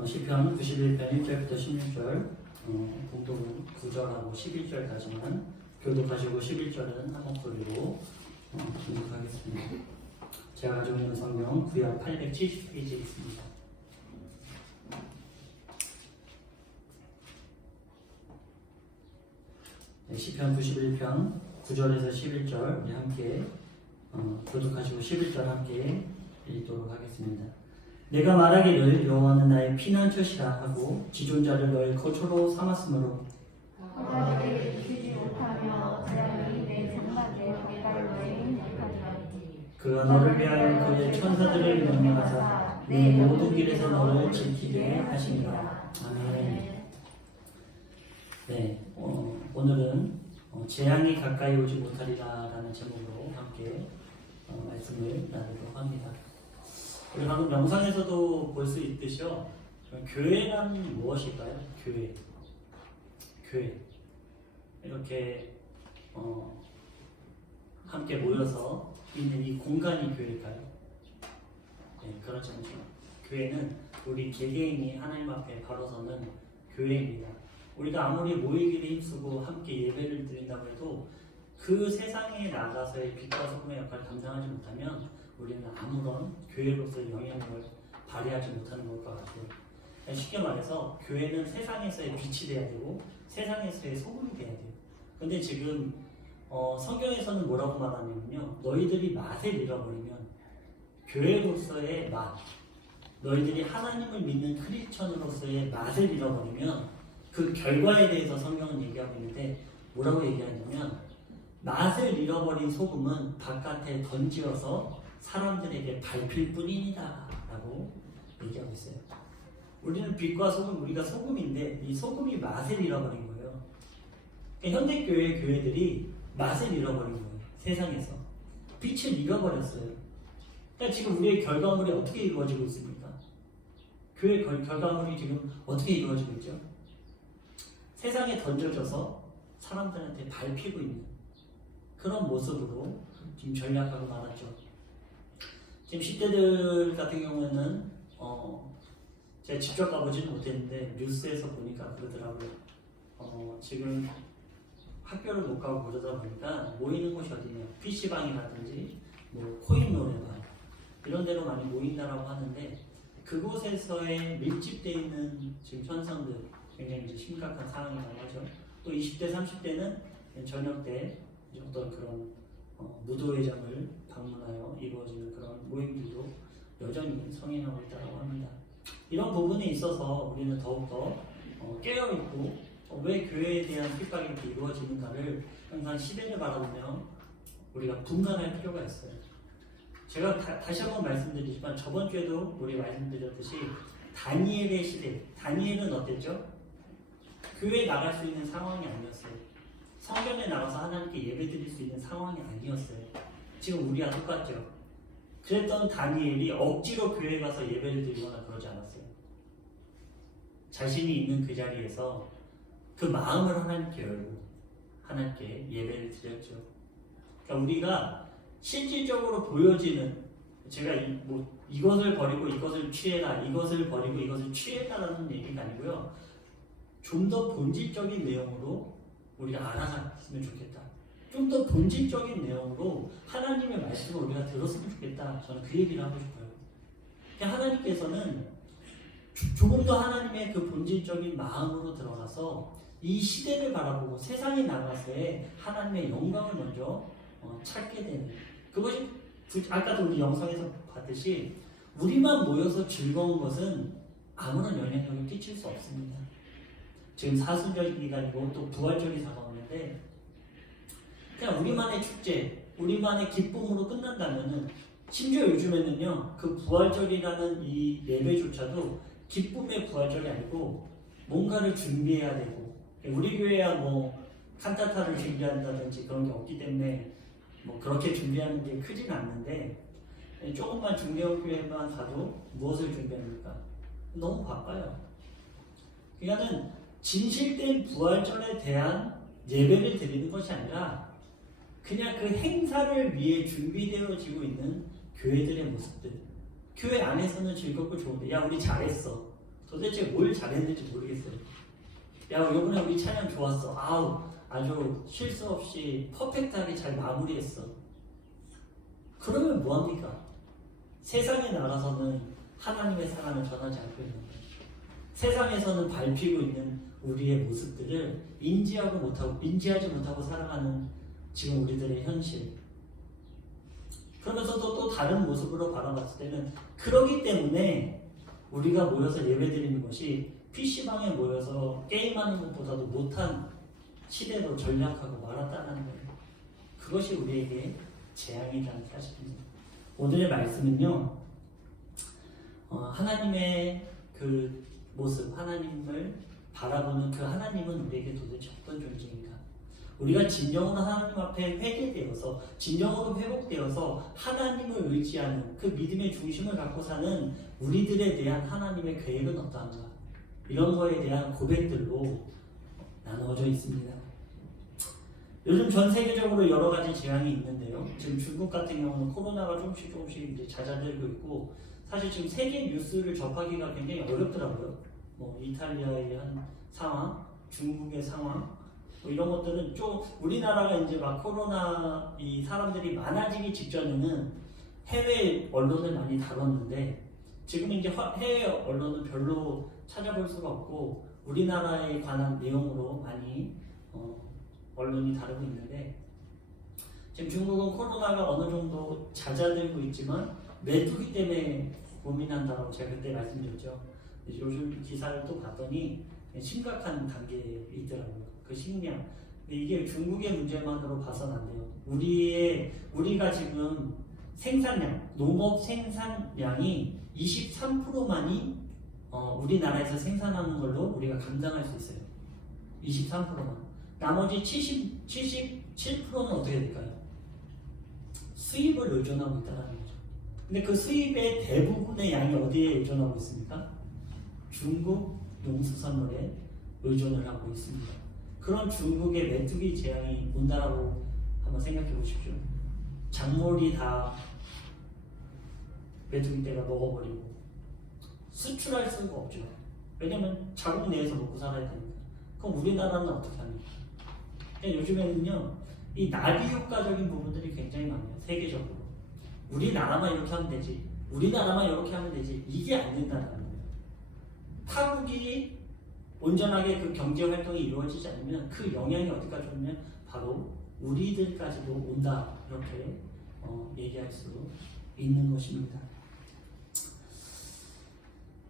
어, 시편 91편 1절부터 16절 어, 공동 9절하고 11절까지만 교독하시고 11절은 한 목소리로 어, 공독하겠습니다. 제가 있는 성경 구약 870페이지에 있습니다. 네, 시편 91편 9절에서 11절 우리 함께 어, 교독하시고 11절 함께 읽도록 하겠습니다. 내가 말하기를 여호와는 나의 피난처시라 하고 지존자를 너의 거처로 삼았으므로 내 그가 너를 위하여 그의 천사들을 명령하사 네 모든 길에서 너를 지키게 하시니라. 아멘. 네, 어, 오늘은 어, 재앙이 가까이 오지 못하리라라는 제목으로 함께 어, 말씀을 나누도록 합니다. 우리 방금 영상에서도 볼 수 있듯이요. 교회란 무엇일까요? 교회. 교회. 이렇게 어, 함께 모여서 있는 이 공간이 교회일까요? 네, 그렇지 않죠. 교회는 우리 개개인이 하나님 앞에 바로 서는 교회입니다. 우리가 아무리 모이기를 힘쓰고 함께 예배를 드린다고 해도 그 세상에 나가서의 빛과 소금의 역할을 감당하지 못하면 우리는 아무런 교회로서의 영향력을 발휘하지 못하는 것과 같아요. 쉽게 말해서 교회는 세상에서의 빛이 돼야 되고 세상에서의 소금이 돼야 돼요. 근데 지금 어, 성경에서는 뭐라고 말하냐면요. 너희들이 맛을 잃어버리면 교회로서의 맛, 너희들이 하나님을 믿는 크리스천으로서의 맛을 잃어버리면 그 결과에 대해서 성경은 얘기하고 있는데 뭐라고 얘기하냐면 맛을 잃어버린 소금은 바깥에 던지어서 사람들에게 밟힐 뿐이다 라고 얘기하고 있어요. 우리는 빛과 소금, 우리가 소금인데 이 소금이 맛을 잃어버린 거예요. 그러니까 현대교회 교회들이 맛을 잃어버린 거예요. 세상에서. 빛을 잃어버렸어요. 그러니까 지금 우리의 결과물이 어떻게 이루어지고 있습니까? 교회 결, 결과물이 지금 어떻게 이루어지고 있죠? 세상에 던져져서 사람들한테 밟히고 있는 그런 모습으로 지금 전략하고 말았죠. 지금 10대들 같은 경우에는 어, 제가 직접 가보지는 못했는데 뉴스에서 보니까 그러더라고요. 어, 지금 학교를 못 가고 그러다 보니까 모이는 곳이 어디냐 PC방이라든지 뭐 코인 노래방 이런 데로 많이 모인다라고 하는데 그곳에서의 밀집되어 있는 지금 현상들 굉장히 이제 심각한 상황이라고 하죠. 또 20대, 30대는 저녁 때 어떤 그런 어, 무도회장을 방문하여 이루어지는 그런 모임들도 여전히 성행하고 있다고 합니다. 이런 부분에 있어서 우리는 더욱더 어, 깨어있고 어, 왜 교회에 대한 핍박이 이렇게 이루어지는가를 항상 시대를 바라보며 우리가 분간할 필요가 있어요. 제가 다, 시 한번 말씀드리지만 저번 주에도 우리 말씀드렸듯이 다니엘의 시대, 다니엘은 어땠죠? 교회에 나갈 수 있는 상황이 아니었어요. 성전에 나가서 하나님께 예배 드릴 수 있는 상황이 아니었어요. 지금 우리와 똑같죠. 그랬던 다니엘이 억지로 교회 가서 예배를 드리거나 그러지 않았어요. 자신이 있는 그 자리에서 그 마음을 하나님께 열고 하나님께 예배를 드렸죠. 그러니까 우리가 실질적으로 보여지는 제가 이, 뭐 이것을 버리고 이것을 취해라, 이것을 버리고 이것을 취해라라는 얘기가 아니고요. 좀 더 본질적인 내용으로 우리가 알아갔으면 좋겠다. 좀 더 본질적인 내용으로 하나님의 말씀을 우리가 들었으면 좋겠다. 저는 그 얘기를 하고 싶어요. 하나님께서는 조- 조금 더 하나님의 그 본질적인 마음으로 들어가서 이 시대를 바라보고 세상에 나가서의 하나님의 영광을 먼저 어, 찾게 되는 그것이 구- 아까도 우리 영상에서 봤듯이 우리만 모여서 즐거운 것은 아무런 영향력을 끼칠 수 없습니다. 지금 사순절 기간이고 또 부활절이 다가오는데 그냥 우리만의 축제, 우리만의 기쁨으로 끝난다면은 심지어 요즘에는요 그 부활절이라는 이 예배조차도 기쁨의 부활절이 아니고 뭔가를 준비해야 되고 우리 교회야 뭐 칸타타를 준비한다든지 그런 게 없기 때문에 뭐 그렇게 준비하는 게 크진 않는데 조금만 중개업 교회만 가도 무엇을 준비합니까? 너무 바빠요. 그러니까는 진실된 부활절에 대한 예배를 드리는 것이 아니라 그냥 그 행사를 위해 준비되어지고 있는 교회들의 모습들. 교회 안에서는 즐겁고 좋은데, 야, 우리 잘했어. 도대체 뭘 잘했는지 모르겠어요. 야, 이번에 우리 찬양 좋았어. 아우, 아주 실수 없이 퍼펙트하게 잘 마무리했어. 그러면 뭐합니까? 세상에 나가서는 하나님의 사랑을 전하지 않고 있는 거예요. 세상에서는 밟히고 있는 우리의 모습들을 인지하고 못하고, 인지하지 못하고 살아가는 지금 우리들의 현실. 그러면서도 또 다른 모습으로 바라봤을 때는 그러기 때문에 우리가 모여서 예배드리는 것이 PC방에 모여서 게임하는 것보다도 못한 시대로 전락하고 말았다는 거예요. 그것이 우리에게 재앙이라는 사실입니다. 오늘의 말씀은요, 어, 하나님의 그 모습, 하나님을 바라보는 그 하나님은 우리에게 도대체 어떤 존재인가? 우리가 진정으로 하나님 앞에 회개되어서 진정으로 회복되어서 하나님을 의지하는 그 믿음의 중심을 갖고 사는 우리들에 대한 하나님의 계획은 어떠한가? 이런 거에 대한 고백들로 나누어져 있습니다. 요즘 전 세계적으로 여러 가지 재앙이 있는데요. 지금 중국 같은 경우는 코로나가 조금씩 조금씩 이제 잦아들고 있고 사실 지금 세계 뉴스를 접하기가 굉장히 어렵더라고요. 뭐 이탈리아의 한 상황, 중국의 상황, 뭐 이런 것들은 좀 우리나라가 이제 막 코로나 이 사람들이 많아지기 직전에는 해외 언론을 많이 다뤘는데 지금 이제 화- 해외 언론은 별로 찾아볼 수가 없고 우리나라에 관한 내용으로 많이 어, 언론이 다루고 있는데 지금 중국은 코로나가 어느 정도 잦아들고 있지만 메뚜기 때문에 고민한다고 제가 그때 말씀드렸죠. 요즘 기사를 또 봤더니 심각한 단계에 있더라고요. 그 식량. 이게 중국의 문제만으로 봐서는 안 돼요. 우리의 우리가 지금 생산량, 농업 생산량이 23%만이 어, 우리나라에서 생산하는 걸로 우리가 감당할 수 있어요. 23%만. 나머지 70, 77%는 어떻게 될까요? 수입을 의존하고 있다는 거죠. 근데 그 수입의 대부분의 양이 어디에 의존하고 있습니까? 중국 농수산물에 의존을 하고 있습니다. 그런 중국의 메뚜기 재앙이 온다라고 한번 생각해 보십시오. 작물이 다 메뚜기 떼가 먹어버리고 수출할 수가 없죠. 왜냐면 자국 내에서 먹고 살아야 되니까. 그럼 우리나라는 어떻게 합니까? 그러니까 요즘에는요, 이 나비 효과적인 부분들이 굉장히 많아요. 세계적으로. 우리나라만 이렇게 하면 되지. 우리나라만 이렇게 하면 되지. 이게 안 된다는 거예요. 타국이 온전하게 그 경제 활동이 이루어지지 않으면 그 영향이 어디까지 오냐면 바로 우리들까지도 온다. 이렇게 어, 얘기할 수 있는 것입니다.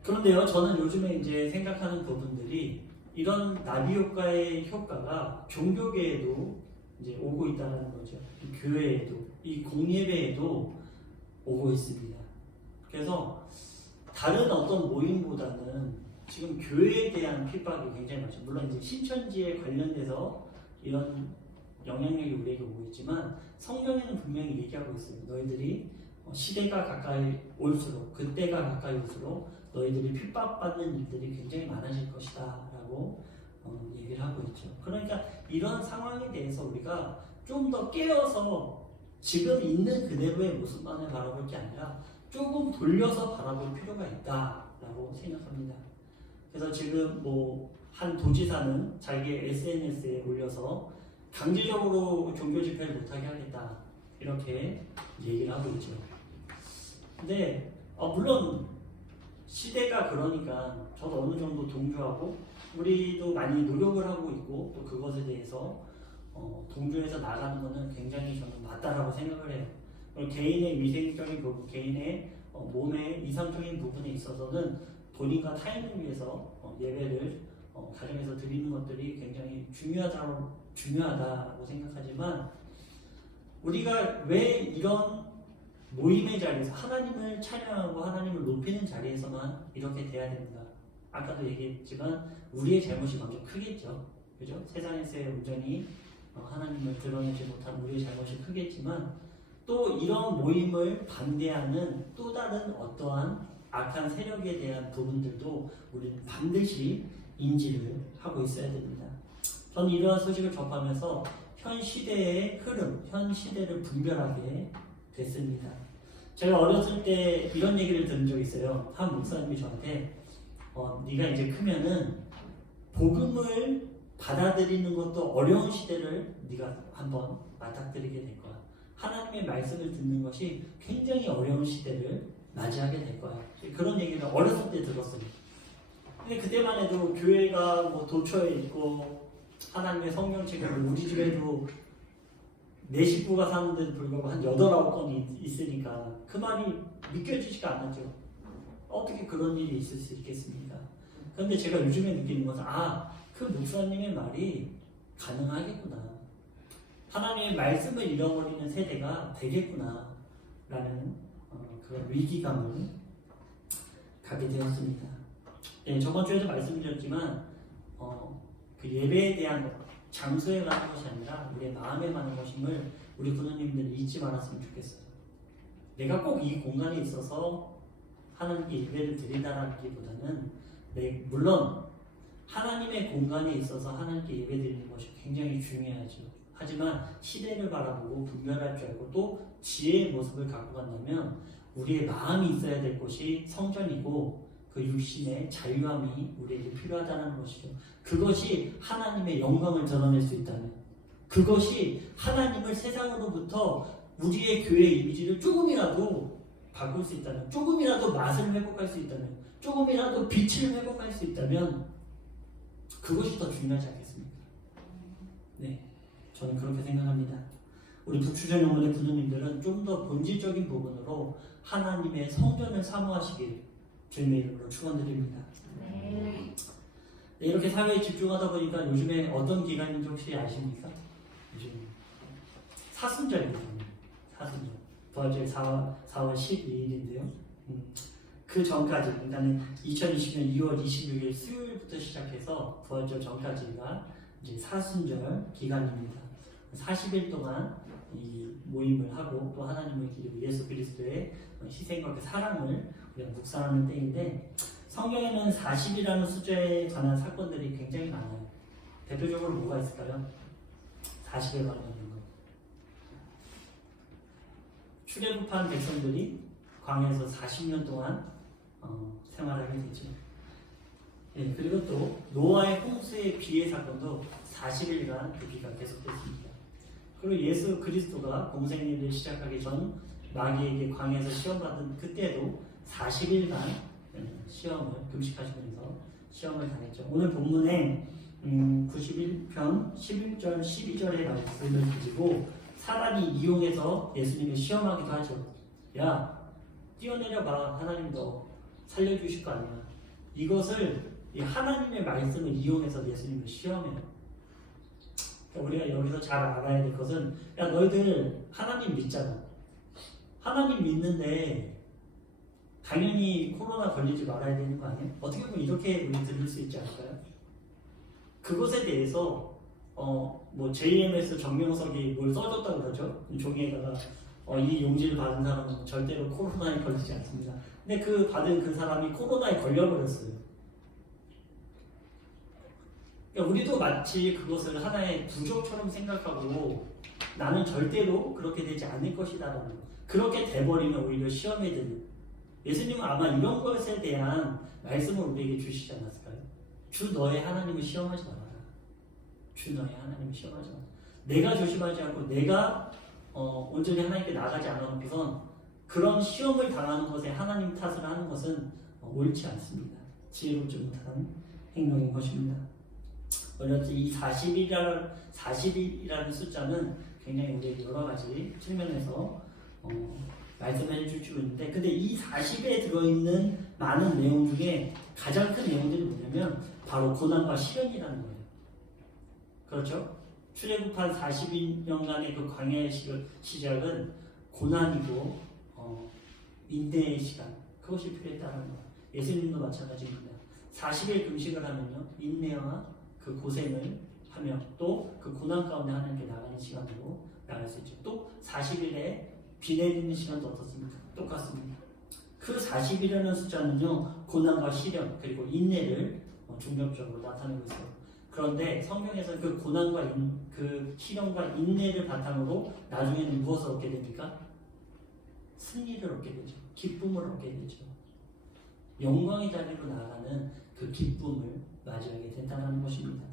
그런데요, 저는 요즘에 이제 생각하는 부분들이 이런 나비 효과의 효과가 종교계에도 이제 오고 있다는 거죠. 이 교회에도, 이 공예배에도 오고 있습니다. 그래서 다른 어떤 모임보다는 지금 교회에 대한 핍박이 굉장히 많죠. 물론 이제 신천지에 관련돼서 이런 영향력이 우리에게 오고 있지만 성경에는 분명히 얘기하고 있어요. 너희들이 어, 시대가 가까이 올수록 그때가 가까이 올수록 너희들이 핍박받는 일들이 굉장히 많아질 것이다 라고 어, 얘기를 하고 있죠. 그러니까 이런 상황에 대해서 우리가 좀 더 깨어서 지금 있는 그대로의 모습만을 바라볼 게 아니라 조금 돌려서 바라볼 필요가 있다라고 생각합니다. 그래서 지금 뭐 한 도지사는 자기의 SNS에 올려서 강제적으로 종교 집회를 못하게 하겠다 이렇게 얘기를 하고 있죠. 근데 어, 물론 시대가 그러니까 저도 어느 정도 동조하고 우리도 많이 노력을 하고 있고 또 그것에 대해서 어, 동조해서 나가는 것은 굉장히 저는 맞다라고 생각을 해요. 개인의 위생적인 부분, 개인의 어, 몸의 이상적인 부분에 있어서는 본인과 타인을 위해서 어, 예배를 어, 가정에서 드리는 것들이 굉장히 중요하다고 중요하다고 생각하지만 우리가 왜 이런 모임의 자리에서 하나님을 찬양하고 하나님을 높이는 자리에서만 이렇게 돼야 됩니다. 아까도 얘기했지만 우리의 잘못이 먼저 크겠죠. 그죠? 세상에서의 어, 하나님을 드러내지 못한 우리의 잘못이 크겠지만 또 이런 모임을 반대하는 또 다른 어떠한 악한 세력에 대한 부분들도 우리는 반드시 인지를 하고 있어야 됩니다. 저는 이러한 소식을 접하면서 현 시대의 흐름, 현 시대를 분별하게 됐습니다. 제가 어렸을 때 이런 얘기를 들은 적이 있어요. 한 목사님이 저한테 어, 네가 이제 크면은 복음을 받아들이는 것도 어려운 시대를 네가 한번 맞닥뜨리게 될 거야. 하나님의 말씀을 듣는 것이 굉장히 어려운 시대를 맞이하게 될 거야. 그런 얘기를 어렸을 때 들었어요. 근데 그때만 해도 교회가 뭐 도처에 있고 하나님의 성경책을 우리 집에도 내 식구가 사는데도 불구하고 한 여덟 있- 있으니까 그 말이 믿겨지지가 않았죠. 어떻게 그런 일이 있을 수 있겠습니까? 그런데 제가 요즘에 느끼는 것은 아, 그 목사님의 말이 가능하겠구나. 하나님의 말씀을 잃어버리는 세대가 되겠구나. 라는 어, 그런 위기감을 가게 되었습니다. 네, 저번 주에도 말씀드렸지만 어, 그 예배에 대한 것, 장소에 가는 것이 아니라 우리의 마음에 가는 것임을 우리 부모님들이 잊지 말았으면 좋겠어요. 내가 꼭 이 공간에 있어서 하나님께 예배를 드린다라기보다는 네, 물론 하나님의 공간에 있어서 하나님께 예배 드리는 것이 굉장히 중요하죠. 하지만 시대를 바라보고 분별할 줄 알고 또 지혜의 모습을 갖고 간다면 우리의 마음이 있어야 될 곳이 성전이고 그 육신의 자유함이 우리에게 필요하다는 것이죠. 그것이 하나님의 영광을 드러낼 수 있다면 그것이 하나님을 세상으로부터 우리의 교회 이미지를 조금이라도 바꿀 수 있다면 조금이라도 맛을 회복할 수 있다면 조금이라도 빛을 회복할 수 있다면 그것이 더 중요하지 않겠습니까? 네, 저는 그렇게 생각합니다. 우리 북추전 영혼의 부모님들은 좀 더 본질적인 부분으로 하나님의 성전을 사모하시길 주님의 이름으로 축원드립니다. 네. 네, 이렇게 사회에 집중하다 보니까 요즘에 어떤 기간인지 혹시 아십니까? 요즘 사순절이거든요. 사순절. 부활절 4월, 4월 12일인데요. 그 전까지, 그러니까 2020년 2월 26일 수요일부터 시작해서 부활절 전까지가 이제 사순절 기간입니다. 40일 동안 이 모임을 하고 또 하나님을 기리고 예수 그리스도의 희생과 그 사랑을 우리가 묵상하는 때인데 성경에는 40이라는 숫자에 관한 사건들이 굉장히 많아요. 대표적으로 뭐가 있을까요? 40에 관련된 것. 출애굽한 백성들이 광야에서 40년 동안 어, 생활하게 되죠. 예, 그리고 또 노아의 홍수의 비의 사건도 40일간 그 비가 계속됐습니다. 그리고 예수 그리스도가 공생일을 시작하기 전 마귀에게 광야에서 시험받은 그때도 40일간 시험을 금식하시면서 시험을 당했죠. 오늘 본문에 음, 91편 11절 12절의 말씀을 가지고 사단이 이용해서 예수님을 시험하기도 하죠. 야 뛰어내려 봐 하나님 너 살려주실 거 아니야. 이것을 이 하나님의 말씀을 이용해서 예수님을 시험해요. 그러니까 우리가 여기서 잘 알아야 될 것은 야 너희들 하나님 믿잖아. 하나님 믿는데 당연히 코로나 걸리지 말아야 되는 거 아니에요? 어떻게 보면 이렇게 우리 들을 수 있지 않을까요? 그것에 대해서 어 뭐 JMS 정명석이 뭘 써줬다 그러죠? 종이에다가 어, 이 용지를 받은 사람은 절대로 코로나에 걸리지 않습니다. 근데 그 받은 그 사람이 코로나에 걸려버렸어요. 그러니까 우리도 마치 그것을 하나의 구조처럼 생각하고 나는 절대로 그렇게 되지 않을 것이다라는 거. 그렇게 돼버리면 오히려 시험에 드는 예수님은 아마 이런 것에 대한 말씀을 우리에게 주시지 않았을까요? 주 너의 하나님을 시험하지 말아라. 주 너의 하나님을 시험하지 마라. 내가 조심하지 않고 내가 어, 온전히 하나님께 나가지 않아놓고선 그런 시험을 당하는 것에 하나님 탓을 하는 것은 어, 옳지 않습니다. 지혜롭지 못한 행동인 것입니다. 어쨌든 이 40이라는 40이라는 숫자는 굉장히 우리에게 여러 가지 측면에서 어, 말씀해 줄줄 있는데 근데 이 40에 들어있는 많은 내용 중에 가장 큰 내용들이 뭐냐면 바로 고난과 시련이라는 거예요. 그렇죠? 출애굽한 40년간의 그 광야의 시- 시작은 고난이고 어, 인내의 시간 그것이 필요했다는 거예요. 예수님도 마찬가지입니다. 40일 금식을 하면요 인내와 그 고생을 하며 또 그 고난 가운데 하나님께 나가는 시간으로 나갈 수 있죠. 또 40일에 비 내리는 시간도 어떻습니까? 똑같습니다. 그 40이라는 숫자는요 고난과 시련 그리고 인내를 어, 중점적으로 나타내고 있어요. 그런데 성경에서 그 고난과 인, 그 시련과 인내를 바탕으로 나중에는 무엇을 얻게 됩니까? 승리를 얻게 되죠. 기쁨을 얻게 되죠. 영광의 자리로 나아가는 그 기쁨을 맞이하게 된다는 것입니다.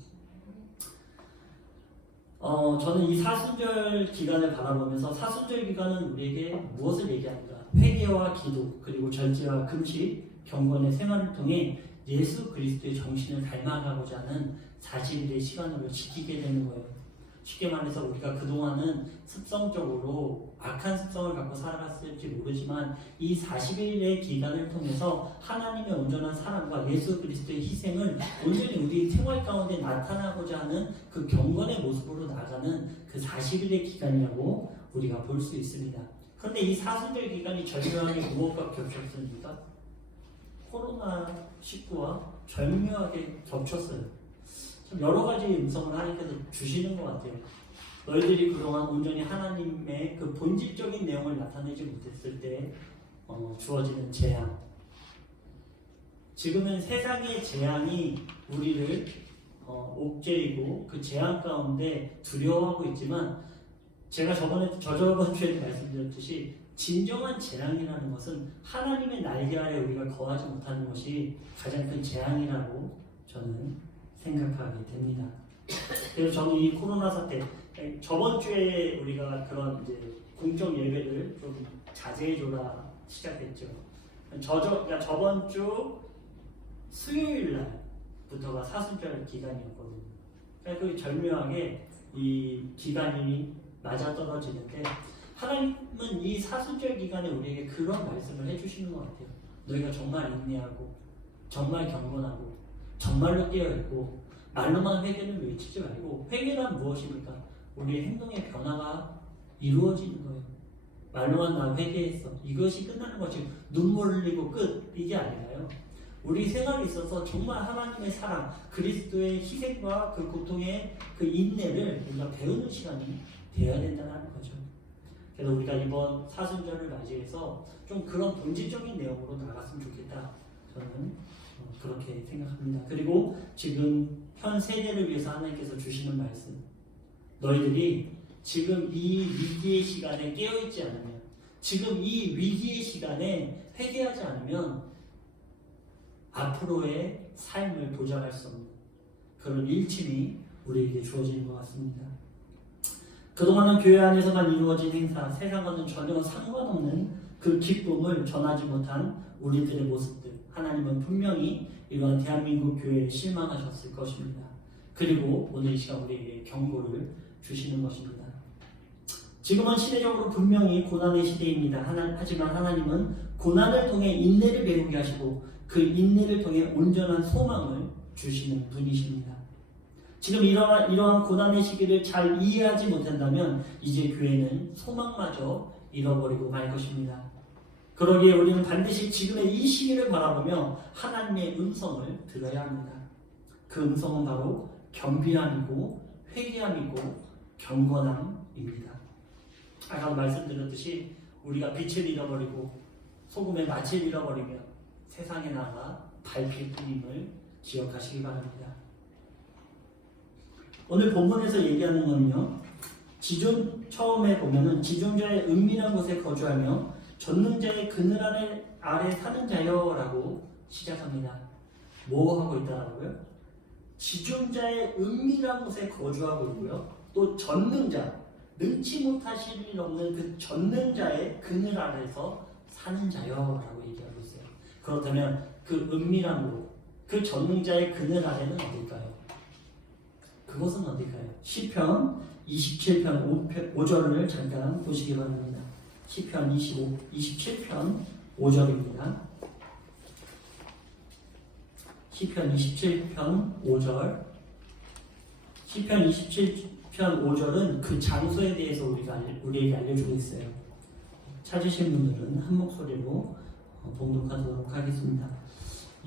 어, 저는 이 사순절 기간을 바라보면서 사순절 기간은 우리에게 무엇을 얘기하는가? 회개와 기도, 그리고 절제와 금식, 경건의 생활을 통해 예수 그리스도의 정신을 닮아가고자 하는 40일의 시간으로 지키게 되는 거예요. 쉽게 말해서 우리가 그동안은 습성적으로 악한 습성을 갖고 살아갔을지 모르지만 이 40일의 기간을 통해서 하나님의 온전한 사랑과 예수 그리스도의 희생을 온전히 우리 생활 가운데 나타나고자 하는 그 경건의 모습으로 나가는 그 40일의 기간이라고 우리가 볼 수 있습니다. 그런데 이 사순절 기간이 절묘하게 무엇과 겹쳤습니까? 코로나19와 절묘하게 겹쳤어요. 참 여러 가지 음성을 하나님께서 주시는 것 같아요. 너희들이 그동안 온전히 하나님의 그 본질적인 내용을 나타내지 못했을 때 어, 주어지는 재앙. 지금은 세상의 재앙이 우리를 어, 옥죄이고 그 재앙 가운데 두려워하고 있지만 제가 저번에 저저번 주에도 말씀드렸듯이 진정한 재앙이라는 것은 하나님의 날개 아래 우리가 거하지 못하는 것이 가장 큰 재앙이라고 저는 생각하게 됩니다. 그래서 저는 이 코로나 사태 저번 주에 우리가 그런 이제 공적 예배를 좀 자제해줘라 시작했죠. 저 저 그러니까 저번 주 수요일 날부터가 사순절 기간이었거든요. 그러니까 그 절묘하게 이 기간이 맞아 떨어지는데 하나님은 이 사순절 기간에 우리에게 그런 말씀을 해주시는 것 같아요. 너희가 정말 인내하고 정말 경건하고 정말로 깨어있고 말로만 회개를 외치지 말고 회개란 무엇입니까? 우리의 행동의 변화가 이루어지는 거예요. 말로만 나 회개했어. 이것이 끝나는 것이 눈물 흘리고 끝 이게 아니라요. 우리 생활에 있어서 정말 하나님의 사랑, 그리스도의 희생과 그 고통의 그 인내를 우리가 배우는 시간이 되어야 된다는 거죠. 그래서 우리가 이번 사순절을 맞이해서 좀 그런 본질적인 내용으로 나갔으면 좋겠다. 저는 어, 그렇게 생각합니다. 그리고 지금 현 세대를 위해서 하나님께서 주시는 말씀. 너희들이 지금 이 위기의 시간에 깨어있지 않으면, 지금 이 위기의 시간에 회개하지 않으면 앞으로의 삶을 보장할 수 없는 그런 일침이 우리에게 주어지는 것 같습니다. 그동안은 교회 안에서만 이루어진 행사, 세상과는 전혀 상관없는 그 기쁨을 전하지 못한 우리들의 모습들. 하나님은 분명히 이러한 대한민국 교회에 실망하셨을 것입니다. 그리고 오늘 이 시간 우리에게 경고를 주시는 것입니다. 지금은 시대적으로 분명히 고난의 시대입니다. 하나, 하지만 하나님은 고난을 통해 인내를 배우게 하시고 그 인내를 통해 온전한 소망을 주시는 분이십니다. 지금 이러한, 이러한 고난의 시기를 잘 이해하지 못한다면 이제 교회는 소망마저 잃어버리고 말 것입니다. 그러기에 우리는 반드시 지금의 이 시기를 바라보며 하나님의 음성을 들어야 합니다. 그 음성은 바로 겸비함이고 회개함이고 경건함입니다. 아까 말씀드렸듯이 우리가 빛을 잃어버리고 소금의 맛을 잃어버리면 세상에 나가 밟힐 뿐임을 기억하시기 바랍니다. 오늘 본문에서 얘기하는 거는요. 지존 처음에 보면은 지존자의 은밀한 곳에 거주하며 전능자의 그늘 아래, 아래 사는 자여라고 시작합니다. 뭐 하고 있다라고요? 지존자의 은밀한 곳에 거주하고 있고요. 또 전능자, 능치 못하실 일 없는 그 전능자의 그늘 아래서 사는 자여라고 얘기하고 있어요. 그렇다면 그 은밀한 곳, 그 전능자의 그늘 아래는 어딜까요? 그것은 어딜까요? 시편 27편 5절을 잠깐 보시기 바랍니다. 시편 25, 27편 5절입니다. 시편 27편 5절 시편 27편 5절은 그 장소에 대해서 우리가 알- 우리에게 알려주고 있어요. 찾으신 분들은 한 목소리로 어, 봉독하도록 하겠습니다.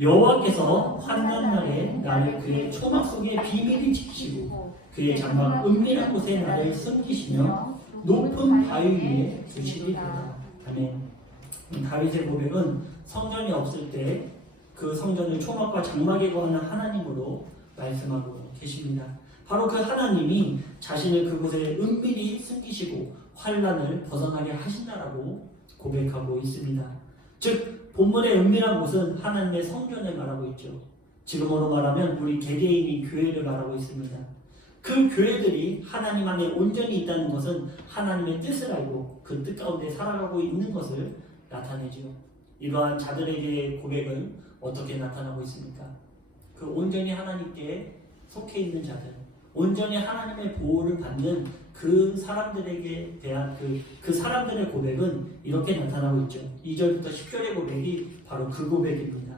여호와께서 환난 날에 나를 그의 초막 속에 비밀히 지키시고 그의 장막 은밀한 곳에 나를 숨기시며 높은 바위 위에 두시리로다. 아멘. 이 다윗의 고백은 성전이 없을 때 그 성전을 초막과 장막에 거하는 하나님으로 말씀하고 계십니다. 바로 그 하나님이 자신을 그곳에 은밀히 숨기시고 환란을 벗어나게 하신다라고 고백하고 있습니다. 즉 본문의 은밀한 곳은 하나님의 성전을 말하고 있죠. 지금으로 말하면 우리 개개인이 교회를 말하고 있습니다. 그 교회들이 하나님 안에 온전히 있다는 것은 하나님의 뜻을 알고 그 뜻 가운데 살아가고 있는 것을 나타내죠. 이러한 자들에게 고백은 어떻게 나타나고 있습니까? 그 온전히 하나님께 속해 있는 자들, 온전히 하나님의 보호를 받는 그 사람들에게 대한 그, 그 사람들의 고백은 이렇게 나타나고 있죠. 2절부터 10절의 고백이 바로 그 고백입니다.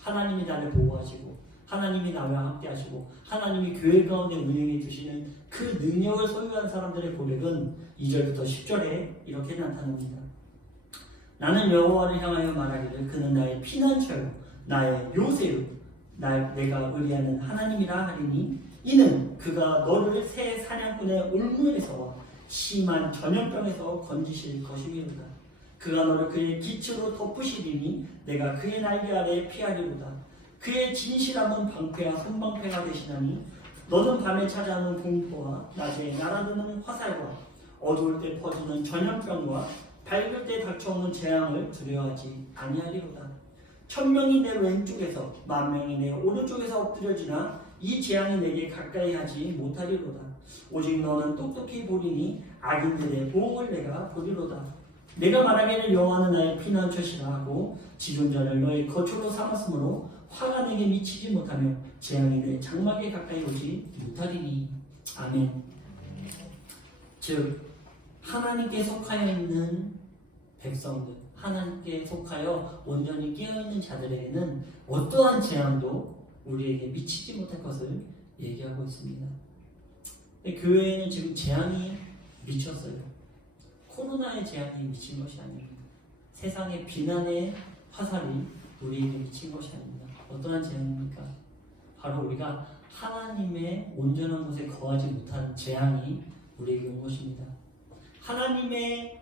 하나님이 나를 보호하시고, 하나님이 나와 함께 하시고, 하나님이 교회 가운데 운영해 주시는 그 능력을 소유한 사람들의 고백은 2절부터 10절에 이렇게 나타납니다. 나는 여호와를 향하여 말하기를 그는 나의 피난처요 나의 요새요 나 내가 의리하는 하나님이라 하리니 이는 그가 너를 새 사냥꾼의 울무에서 심한 전염병에서 건지실 것임이로다 그가 너를 그의 기초로 덮으시리니 내가 그의 날개 아래 피하리로다 그의 진실함은 방패와 손방패가 되시나니 너는 밤에 찾아오는 공포와 낮에 날아드는 화살과 어두울 때 퍼지는 전염병과 밝을 때 닥쳐오는 재앙을 두려워하지 아니하리로다. 천명이 내 왼쪽에서 만명이 내 오른쪽에서 엎드려지나 이 재앙이 내게 가까이 하지 못하리로다. 오직 너는 똑똑히 보리니 악인들의 보응을 내가 보리로다. 내가 말하기를 여호와는 나의 피난처시라 하고 지존자를 너의 거처로 삼았으므로 화가 내게 미치지 못하며 재앙이 내 장막에 가까이 오지 못하리니 아멘. 즉 하나님께 속하여 있는 백성들, 하나님께 속하여 온전히 깨어 있는 자들에게는 어떠한 재앙도 우리에게 미치지 못할 것을 얘기하고 있습니다. 교회에는 지금 재앙이 미쳤어요. 코로나의 재앙이 미친 것이 아닙니다. 세상의 비난의 화살이 우리에게 미친 것이 아닙니다. 어떠한 재앙입니까? 바로 우리가 하나님의 온전한 곳에 거하지 못한 재앙이 우리에게 온 것입니다. 하나님의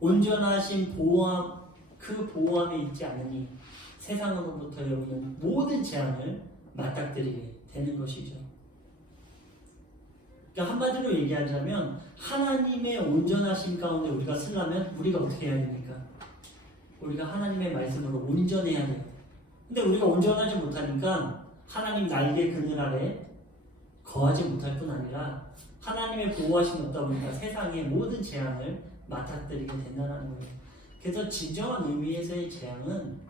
온전하신 보호함, 그 보호함에 있지 않으니 세상으로부터 오는 모든 재앙을 맞닥뜨리게 되는 것이죠. 그러니까 한마디로 얘기하자면 하나님의 온전하신 가운데 우리가 쓰려면 우리가 어떻게 해야 됩니까? 우리가 하나님의 말씀으로 온전해야 돼요. 근데 우리가 온전하지 못하니까 하나님 날개 그늘 아래 거하지 못할 뿐 아니라 하나님의 보호하심 없다 보니까 세상의 모든 재앙을 맞닥뜨리게 된다는 거예요. 그래서 진정한 의미에서의 재앙은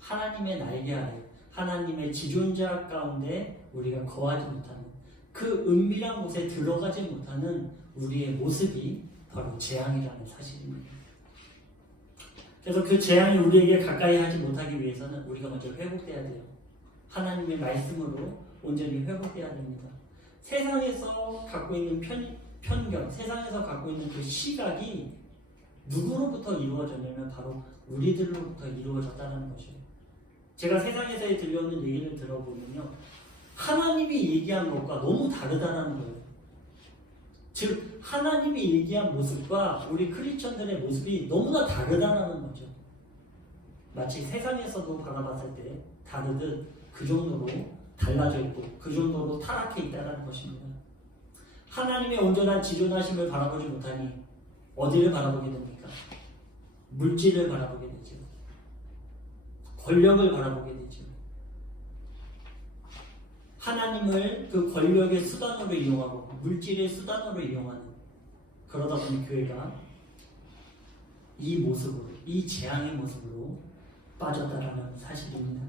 하나님의 날개 아래, 하나님의 지존자 가운데 우리가 거하지 못하는 그 은밀한 곳에 들어가지 못하는 우리의 모습이 바로 재앙이라는 사실입니다. 그래서 그 재앙이 우리에게 가까이 하지 못하기 위해서는 우리가 먼저 회복돼야 돼요. 하나님의 말씀으로 온전히 회복돼야 됩니다. 세상에서 갖고 있는 편, 편견, 세상에서 갖고 있는 그 시각이 누구로부터 이루어졌냐면 바로 우리들로부터 이루어졌다는 것이에요. 제가 세상에서 들려오는 얘기를 들어보면요. 하나님이 얘기한 것과 너무 다르다는 거예요. 즉, 하나님이 얘기한 모습과 우리 크리스천들의 모습이 너무나 다르다는 거죠. 마치 세상에서도 바라봤을 때 다르듯 그 정도로 달라져 있고 그 정도로 타락해 있다는 것입니다. 하나님의 온전한 지존하심을 바라보지 못하니 어디를 바라보게 됩니까? 물질을 바라보게. 권력을 바라보게 되죠. 하나님을 그 권력의 수단으로 이용하고 물질의 수단으로 이용하는 그러다 보니 교회가 이 모습으로 이 재앙의 모습으로 빠졌다라는 사실입니다.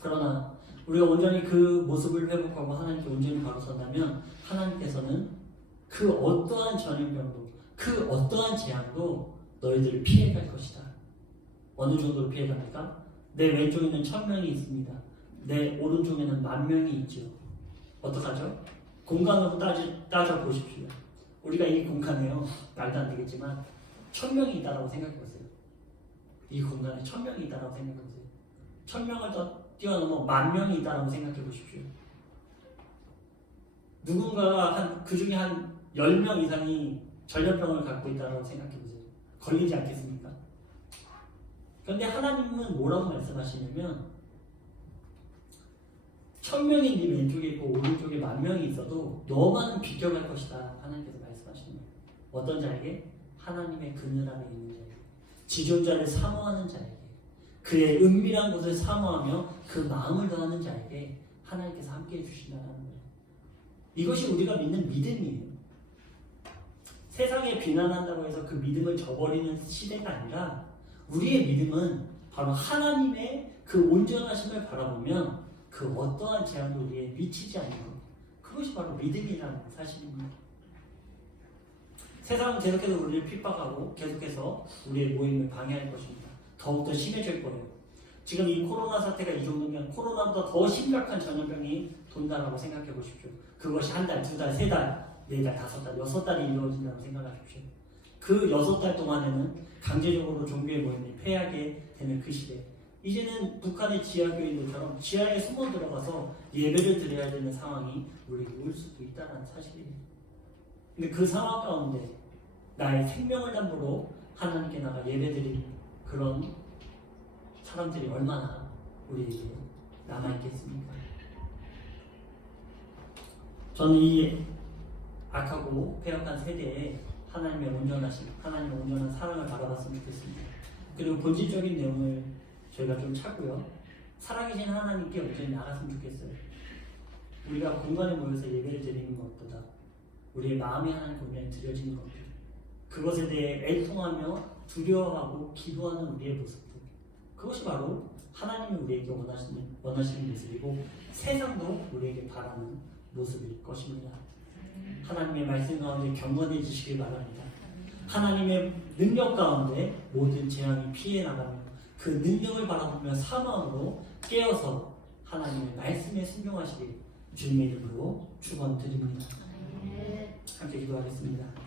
그러나 우리가 온전히 그 모습을 회복하고 하나님께 온전히 바로 선다면 하나님께서는 그 어떠한 전염병도 그 어떠한 재앙도 너희들을 피해갈 것이다. 어느 정도로 피해갑니까? 내 왼쪽에는 천 명이 있습니다. 내 오른쪽에는 만 명이 있죠. 어떡하죠? 공간으로 따져, 따져 보십시오. 우리가 이 공간에요. 말도 안 되겠지만 천 명이 있다라고 생각해 보세요. 이 공간에 천 명이 있다라고 생각해 보세요. 천 명을 더 뛰어넘어 만 명이 있다라고 생각해 보십시오. 누군가가 한 그 중에 한열명 이상이 전염병을 갖고 있다고 생각해 보세요. 걸리지 않겠습니까? 그런데 하나님은 뭐라고 말씀하시냐면 천 명이 네 왼쪽에 있고 오른쪽에 만 명이 있어도 너만은 비껴갈 것이다. 하나님께서 말씀하시는 거예요. 어떤 자에게? 하나님의 그늘 안에 있는 자에게. 지존자를 사모하는 자에게 그의 은밀한 곳을 사모하며 그 마음을 더하는 자에게 하나님께서 함께 해주신다는 거예요. 이것이 우리가 믿는 믿음이에요. 세상에 비난한다고 해서 그 믿음을 저버리는 시대가 아니라 우리의 믿음은 바로 하나님의 그 온전하심을 바라보면 그 어떠한 제한도 우리에 미치지 않는 것. 그것이 바로 믿음이라는 사실입니다. 세상은 계속해서 우리를 핍박하고 계속해서 우리의 모임을 방해할 것입니다. 더욱더 심해질 거예요. 지금 이 코로나 사태가 이 정도면 코로나보다 더 심각한 전염병이 돈다라고 생각해 보십시오. 그것이 한 달, 두 달, 세 달, 네 달, 다섯 달, 여섯 달이 이루어진다고 생각하십시오. 그 여섯 달 동안에는 강제적으로 종교의 모임을 폐하게 되는 그 시대. 이제는 북한의 지하교인들처럼 지하에 숨어 들어가서 예배를 드려야 되는 상황이 우리에게 올 수도 있다는 사실이에요. 근데 그 상황 가운데 나의 생명을 담보로 하나님께 나가 예배드리는 그런 사람들이 얼마나 우리에게 남아있겠습니까? 저는 이 악하고 폐역한 세대에 하나님의 온전하심, 하나님의 온전한 사랑을 바라봤으면 좋겠습니다. 그리고 본질적인 내용을 저희가 좀 찾고요. 살아계신 하나님께 온전히 나갔으면 좋겠어요. 우리가 공간에 모여서 예배를 드리는 것보다 우리의 마음이 하나님께 온전히 드려지는 것들 그것에 대해 애통하며 두려워하고 기도하는 우리의 모습들 그것이 바로 하나님이 우리에게 원하시는, 원하시는 모습이고 세상도 우리에게 바라는 모습일 것입니다. 하나님의 말씀 가운데 경건해지시길 바랍니다. 하나님의 능력 가운데 모든 재앙이 피해 나가며 그 능력을 바라보며 사마음으로 깨어서 하나님의 말씀에 순종하시길 주님의 이름으로 축원드립니다. 함께 기도하겠습니다.